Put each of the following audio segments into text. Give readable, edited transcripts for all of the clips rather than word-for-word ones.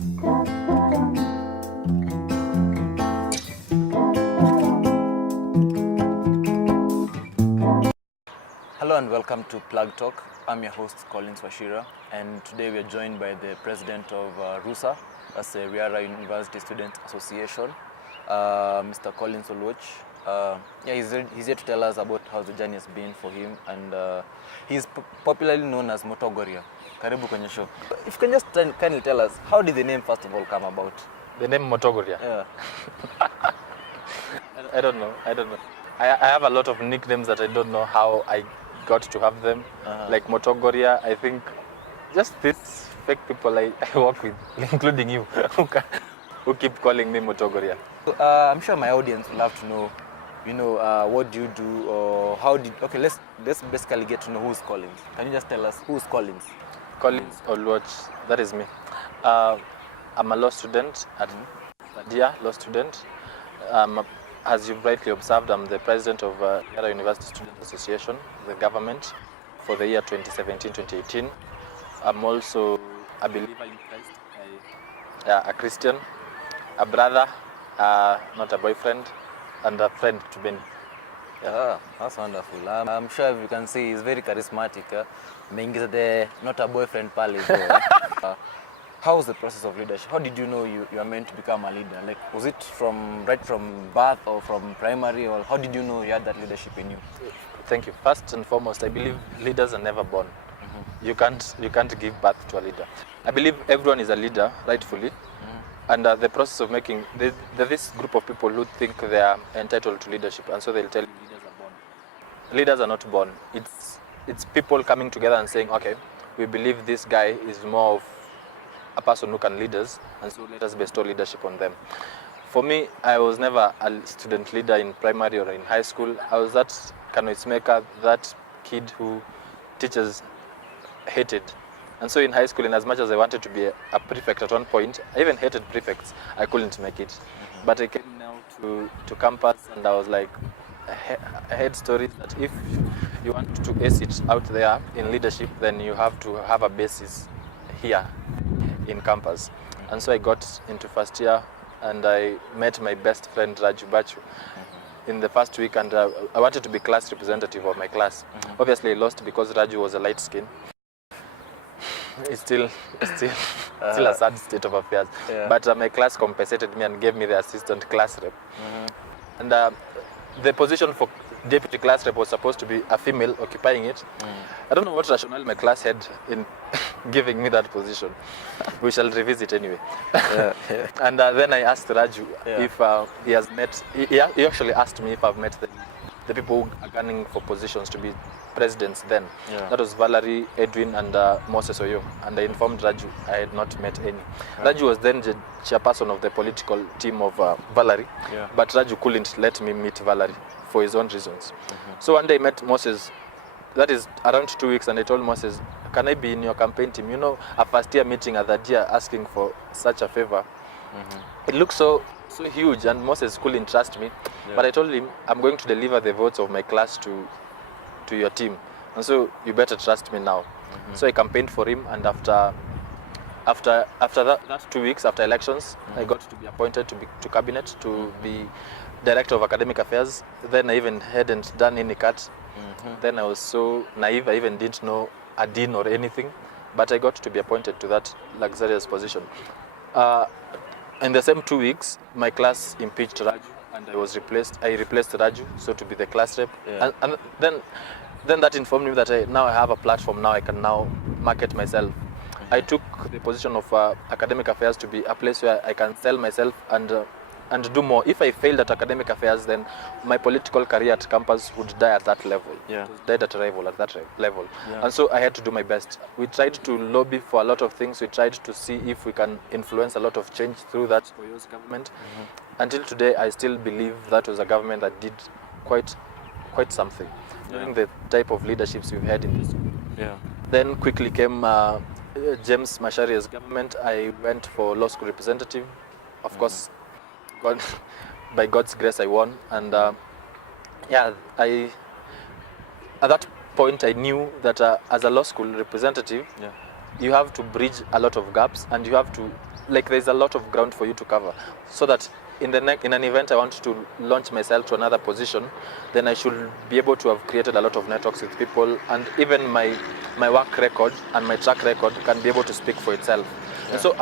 Hello and welcome to Plug Talk. I'm your host Collins Wachira, and today we are joined by the president of RUSA, that's the Riara University Student Association, Mr. Collins Oluoch. He's here to tell us about how the journey has been for him, and he's popularly known as Motogoria. Karibu kwenye show. If you can just kindly tell us, how did the name first of all come about? The name Motogoria? Yeah. I don't know. I have a lot of nicknames that I don't know how I got to have them. Like Motogoria, I think just these fake people I work with, including you, who keep calling me Motogoria. I'm sure my audience will love to know, what do you do, or how did... Okay, let's basically get to know who's Collins. Can you just tell us who's Collins? Collins Oluoch, that is me. I'm a law student at Riara Law Student. As you've rightly observed, I'm the president of Riara University Student Association, the government, for the year 2017-2018. I'm also a believer in Christ, a Christian, a brother, not a boyfriend, and a friend to Ben. Yeah, that's wonderful. I'm sure you can see he's very charismatic. Not a boyfriend pal. How was the process of leadership? How did you know you are meant to become a leader? Like, was it right from birth or from primary, or how did you know you had that leadership in you? Thank you. First and foremost, I believe leaders are never born. You can't give birth to a leader. I believe everyone is a leader, rightfully. And the process of making, there's this group of people who think they are entitled to leadership, and so they'll tell you leaders are born. Leaders are not born. It's people coming together and saying, okay, we believe this guy is more of a person who can lead us, and so let us bestow leadership on them. For me, I was never a student leader in primary or in high school. I was that canoe maker, that kid who teachers hated. And so in high school, in as much as I wanted to be a prefect at one point, I even hated prefects. I couldn't make it. But I came now to campus, and I was like, I heard stories that if you want to ace it out there in leadership, then you have to have a basis here in campus. And so I got into first year, and I met my best friend Raju Bachu in the first week, and I wanted to be class representative of my class. Obviously I lost because Raju was a light skin. It's still a sad state of affairs. Yeah. But my class compensated me and gave me the assistant class rep. And the position for deputy class rep was supposed to be a female occupying it. I don't know what rationale my class had in giving me that position. We shall revisit anyway. And then I asked Raju if he has met, he actually asked me if I've met the people who are gunning for positions to be presidents then. That was Valerie, Edwin, and Moses Oyo. And I informed Raju I had not met any. Raju was then the chairperson of the political team of Valerie, but Raju couldn't let me meet Valerie for his own reasons. So one day I met Moses, that is around 2 weeks, and I told Moses, can I be in your campaign team? You know, a first year meeting at that year asking for such a favor. It looks so huge, and Moses couldn't trust me. But I told him, I'm going to deliver the votes of my class to your team, and so you better trust me now. So I campaigned for him, and after that 2 weeks after elections, I got to be appointed to cabinet to be director of academic affairs. Then I even hadn't done any cut. Then I was so naive, I even didn't know a dean or anything, but I got to be appointed to that luxurious position. In the same 2 weeks, my class impeached Raju, and I replaced Raju, so to be the class rep. And then that informed me that now I have a platform. Now I can now market myself. I took the position of academic affairs to be a place where I can sell myself and do more. If I failed at academic affairs, then my political career at campus would die at that level. It died at that level. And so I had to do my best. We tried to lobby for a lot of things. We tried to see if we can influence a lot of change through that Oyo's government. Until today, I still believe that was a government that did quite something, knowing the type of leaderships we've had in this school. Then quickly came James Masharia's government. I went for law school representative. Of course, by God's grace, I won. And at that point, I knew that as a law school representative, you have to bridge a lot of gaps, and you have to, like, there's a lot of ground for you to cover, so that in an event I want to launch myself to another position, then I should be able to have created a lot of networks with people, and even my work record and my track record can be able to speak for itself. Yeah. And so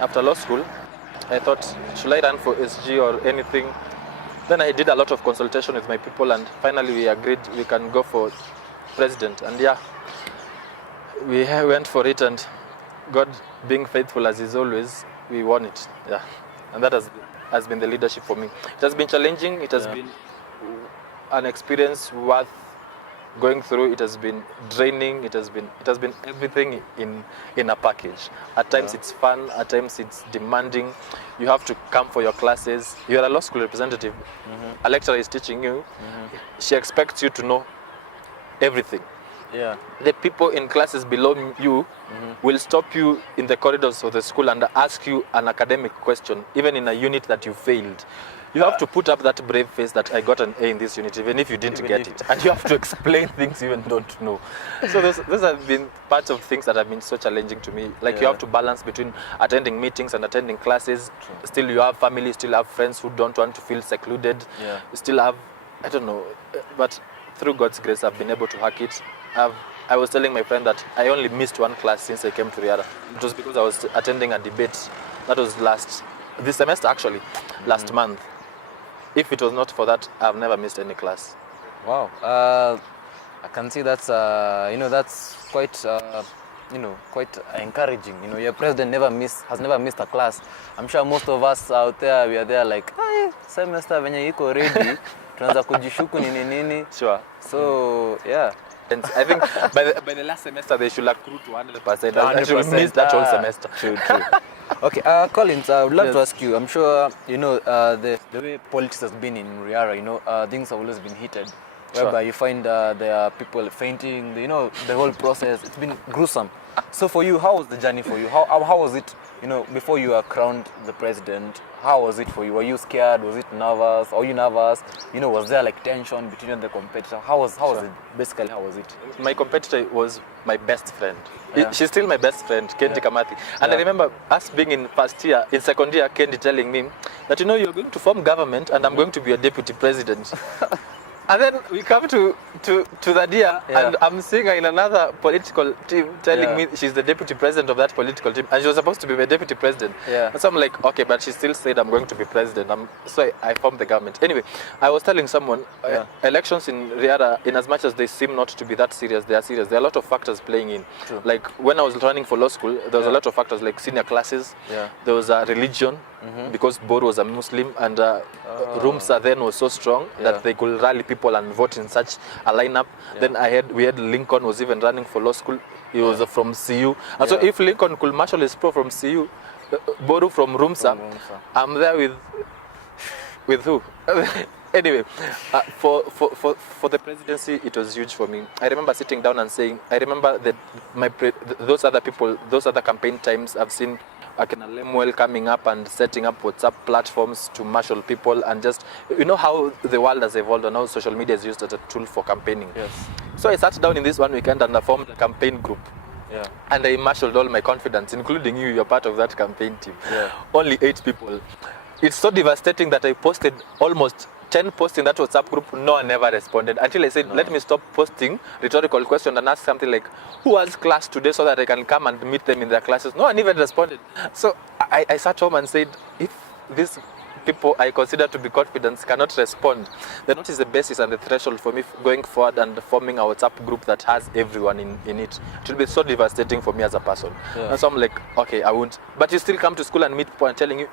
after law school, I thought, should I run for SG or anything? Then I did a lot of consultation with my people, and finally we agreed we can go for president. And yeah, we went for it, and God being faithful as is always, we won it. Yeah, and that has been the leadership for me. It has been challenging. It has been an experience worth going through. It has been draining. It has been everything in a package. At times it's fun. At times it's demanding. You have to come for your classes. You are a law school representative. A lecturer is teaching you. She expects you to know everything. Yeah. The people in classes below you will stop you in the corridors of the school and ask you an academic question, even in a unit that you failed. You have to put up that brave face that I got an A in this unit, even if you didn't get it. And you have to explain things you even don't know. So those have been parts of things that have been so challenging to me. Like you have to balance between attending meetings and attending classes. True. Still you have family, still have friends who don't want to feel secluded. Yeah. Still have, I don't know, but through God's grace I've been able to hack it. I was telling my friend that I only missed one class since I came to Riara. It was because I was attending a debate. That was this semester actually, last month. If it was not for that, I've never missed any class. Wow, I can see that's that's quite quite encouraging. Your president has never missed a class. I'm sure most of us out there, we are there like, hey, semester venye iko ready, tunaanza kujishuku nini. Sure. So yeah. And I think by the last semester they should accrue to 100%. I should miss that whole semester. True. Okay, Collins, I would love to ask you. I'm sure the way politics has been in Riara. Things have always been heated, whereby you find there are people fainting. The whole process. It's been gruesome. So for you, how was the journey for you? How was it? Before you were crowned the president, how was it for you? Were you scared? Was it nervous? Are you nervous? Was there like tension between you and the competitor? How was it? Basically, how was it? My competitor was my best friend. Yeah. She's still my best friend, Kendi Kamathi. And I remember us being in second year, Kendi telling me that you're going to form government and I'm going to be your deputy president. And then we come to that year, and I'm seeing her in another political team telling me she's the deputy president of that political team, and she was supposed to be my deputy president. Yeah. So I'm like, okay, but she still said I'm going to be president. So I formed the government. Anyway, I was telling someone, elections in Riara, in as much as they seem not to be that serious, they are serious. There are a lot of factors playing in. True. Like when I was running for law school, there was a lot of factors like senior classes. Yeah. There was a religion. Because Boru was a Muslim, and RUSA then was so strong that they could rally people and vote in such a lineup. Then we had Lincoln was even running for law school. He was from CU. And so if Lincoln could marshal his pro from CU, Boru from RUSA, I'm there with who? Anyway, for the presidency, it was huge for me. I remember sitting down and saying, I remember that those other campaign times, I've seen Akina Lemuel coming up and setting up WhatsApp platforms to marshal people, and just how the world has evolved and how social media is used as a tool for campaigning. Yes. So I sat down in this one weekend and I formed a campaign group. Yeah. And I marshaled all my confidence, including you. You're part of that campaign team. Yeah. Only 8 people. It's so devastating that I posted almost 10 posts in that WhatsApp group. No one ever responded until I said, let me stop posting rhetorical questions and ask something like, who has class today, so that I can come and meet them in their classes. No one even responded. So I sat home and said, if these people I consider to be confident cannot respond, then what is the basis and the threshold for me going forward and forming a WhatsApp group that has everyone in it? It will be so devastating for me as a person. Yeah. And so I'm like, okay, I won't. But you still come to school and meet people and telling you,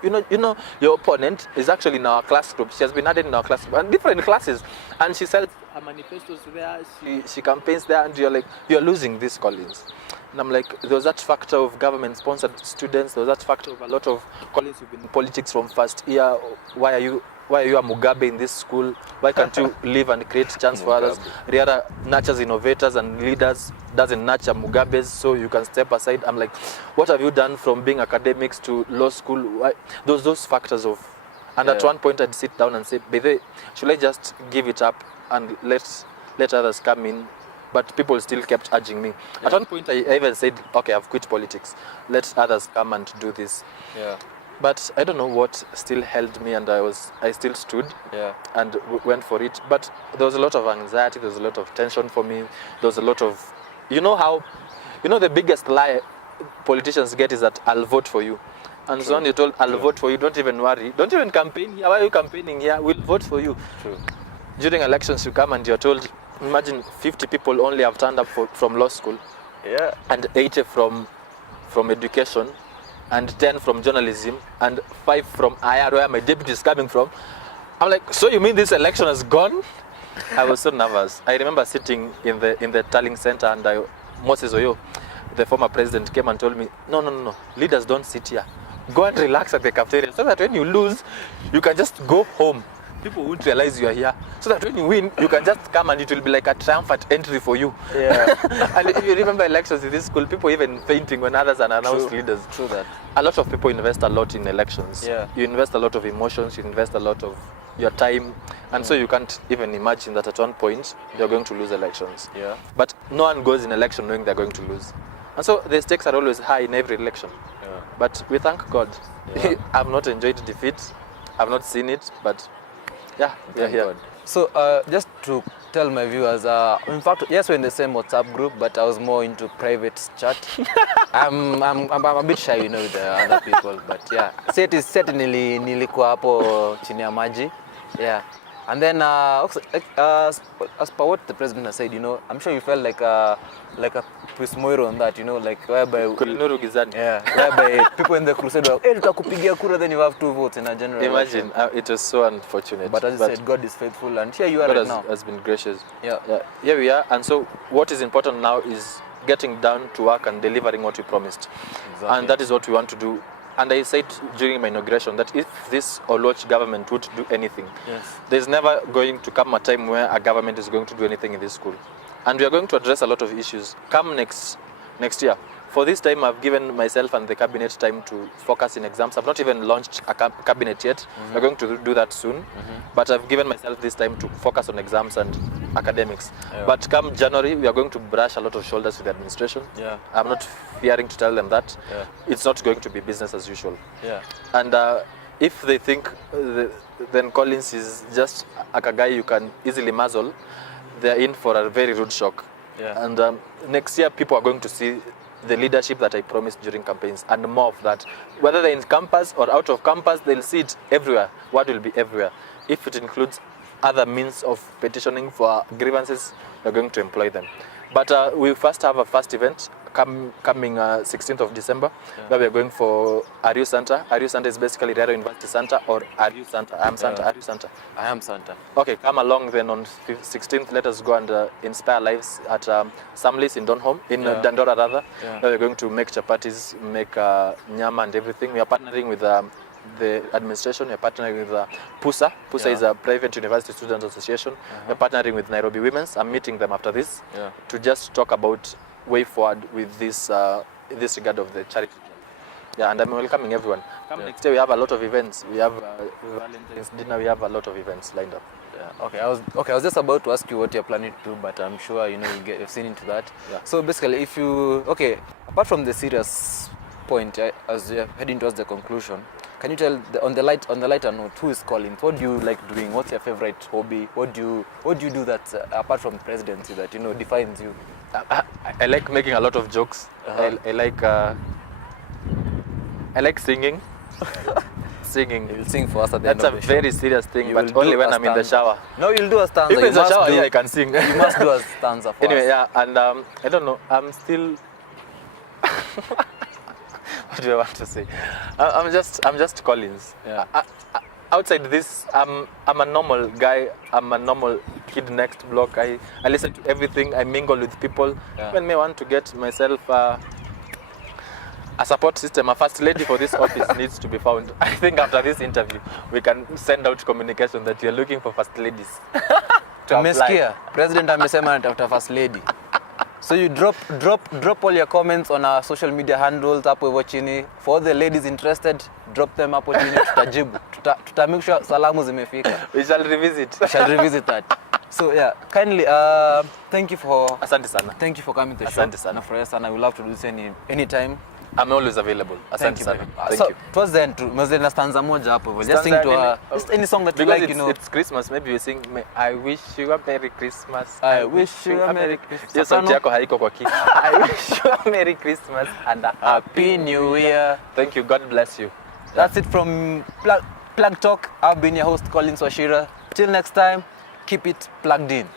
your opponent is actually in our class group. She has been added in our class group and different classes. And she sells her manifestos there, she campaigns there, and you're like, you're losing this, Collins. And I'm like, there was that factor of government-sponsored students. There was that factor of a lot of Collins who've been in politics from first year. Why are you a Mugabe in this school? Why can't you live and create chance for others? Riara nurtures innovators and leaders, doesn't nurture Mugabes, so you can step aside. I'm like, what have you done from being academics to law school? Why? Those factors of... And at one point I'd sit down and say, should I just give it up and let others come in? but people still kept urging me. At one point, I even said, okay, I've quit politics. Let others come and do this. Yeah. But I don't know what still held me, and I still stood and went for it. But there was a lot of anxiety, there was a lot of tension for me. There was a lot of, the biggest lie politicians get is that I'll vote for you. And so when you're told, I'll vote for you, don't even worry. Don't even campaign here. Why are you campaigning here? We'll vote for you. True. During elections, you come and you're told, imagine 50 people only have turned up from law school. Yeah. And 80 from education, and 10 from journalism, and 5 from IR, where my deputy is coming from. I'm like, so you mean this election has gone? I was so nervous. I remember sitting in the tallying center, and Moses Oyo, the former president, came and told me, no, leaders don't sit here. Go and relax at the cafeteria, so that when you lose, you can just go home. People won't realize you are here. So that when you win, you can just come and it will be like a triumphant entry for you. Yeah. And if you remember elections in this school, people even fainting when others are announced leaders. True that. A lot of people invest a lot in elections. Yeah. You invest a lot of emotions, you invest a lot of your time. And so you can't even imagine that at one point, you're going to lose elections. Yeah. But no one goes in election knowing they're going to lose. And so the stakes are always high in every election. Yeah. But we thank God. Yeah. I've not enjoyed defeat. I've not seen it, but yeah, we are Thank here. God. So just to tell my viewers, in fact, yes, we're in the same WhatsApp group, but I was more into private chat. I'm a bit shy, with the other people, but yeah. Seti nilikuwa hapo chini ya maji. Yeah. And then as per what the president has said, I'm sure you felt like a Moiro on that, like whereby whereby people in the crusade were, hey, tutakupigia kura, then you have 2 votes in a general Imagine, election. it was so unfortunate. But as you said, God is faithful, and here you are right now. God has been gracious. Yeah. Here we are, and so what is important now is getting down to work and delivering what we promised. Exactly. And that is what we want to do. And I said during my inauguration that if this Oluoch government would do anything, there's never going to come a time where a government is going to do anything in this school. And we are going to address a lot of issues. Come next year. For this time, I've given myself and the cabinet time to focus in exams. I've not even launched a cabinet yet. We're going to do that soon. But I've given myself this time to focus on exams and academics. Yeah. But come January, we are going to brush a lot of shoulders with the administration. Yeah. I'm not fearing to tell them that. Yeah. It's not going to be business as usual. Yeah. And if they think then Collins is just a guy you can easily muzzle, they're in for a very rude shock. Yeah. And next year, people are going to see the leadership that I promised during campaigns and more of that. Whether they're in campus or out of campus, they'll see it everywhere. Word will be everywhere. If it includes other means of petitioning for grievances, we're going to employ them. But we first have a first event coming 16th of December, where we're going for RU Santa. RU Santa is basically Riara University Santa or RU Santa. I am Santa, RU Santa. I am Santa. Okay, come along then on 16th. Let us go and inspire lives at Samlis in Donholm, in Dandora rather. Yeah. Where we're going to make chapatis, make nyama and everything. We are partnering with the administration. We are partnering with PUSA. PUSA is a private university student association. We're partnering with Nairobi Women's. I'm meeting them after this to just talk about way forward with this regard of the charity. Yeah, and I'm welcoming everyone. Come next year, we have a lot of events. We have Valentine's dinner. We have a lot of events lined up. Yeah. Okay. I was just about to ask you what you're planning to do, but I'm sure you've seen into that. Yeah. So basically, apart from the serious point, as you're heading towards the conclusion, can you tell on the lighter note, who is Collins? What do you like doing? What's your favorite hobby? What do you do that apart from presidency that defines you? I like making a lot of jokes. I like singing. Singing. You'll sing for us at the end of the show. That's a very serious thing, but only when I'm in the shower. No, you'll do a stanza. If it's a shower, I can sing. You must do a stanza for anyway, us. Yeah, and I don't know. I'm still. What do I want to say? I'm just Collins. Yeah. Outside this, I'm a normal guy. I'm a normal kid next block. I listen to everything. I mingle with people. Yeah. When I want to get myself a support system, a first lady for this office needs to be found. I think after this interview, we can send out communication that you're looking for first ladies. Tumesikia President amesema anatafuta first lady. So you drop all your comments on our social media handles hapo hivyo chini. For all the ladies interested, drop them hapo chini, tutajibu. Tuta make sure salamu zimefika. We shall revisit. We shall revisit that. So yeah, kindly thank you for Asante sana. Thank you for coming to the show. Asante sana. Nafurahia sana. I would love to do this anytime. I'm always available. Asante sana. Thank you. Towards the end, na stanza moja hapo hivyo. Just sing Stanza to nini? just any song that you Because like, you know. it's Christmas, maybe you sing I wish you a Merry Christmas. I wish you a Merry Christmas. Hiyo sauti yako haiko kwa key. I wish you a Merry Christmas and a Happy New Year. Thank you. God bless you. That's it from Plug Talk. I've been your host, Collins Wachira. Till next time, keep it plugged in.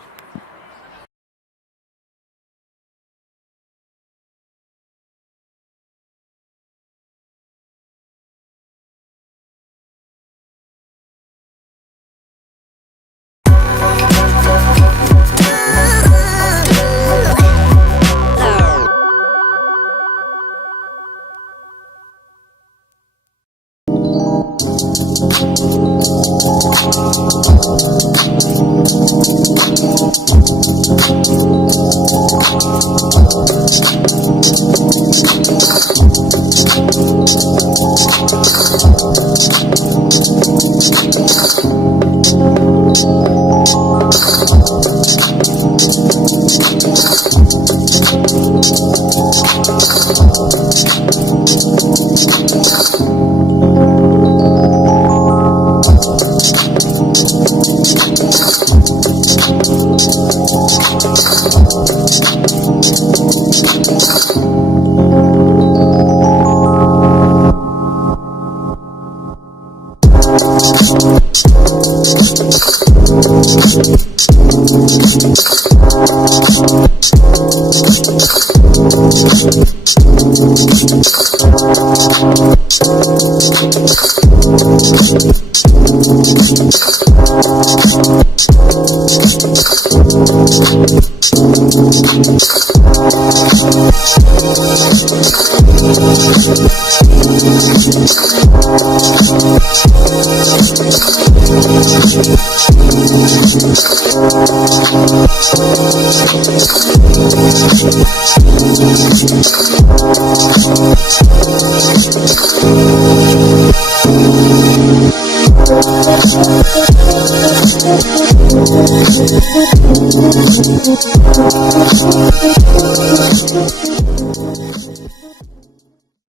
Thank you.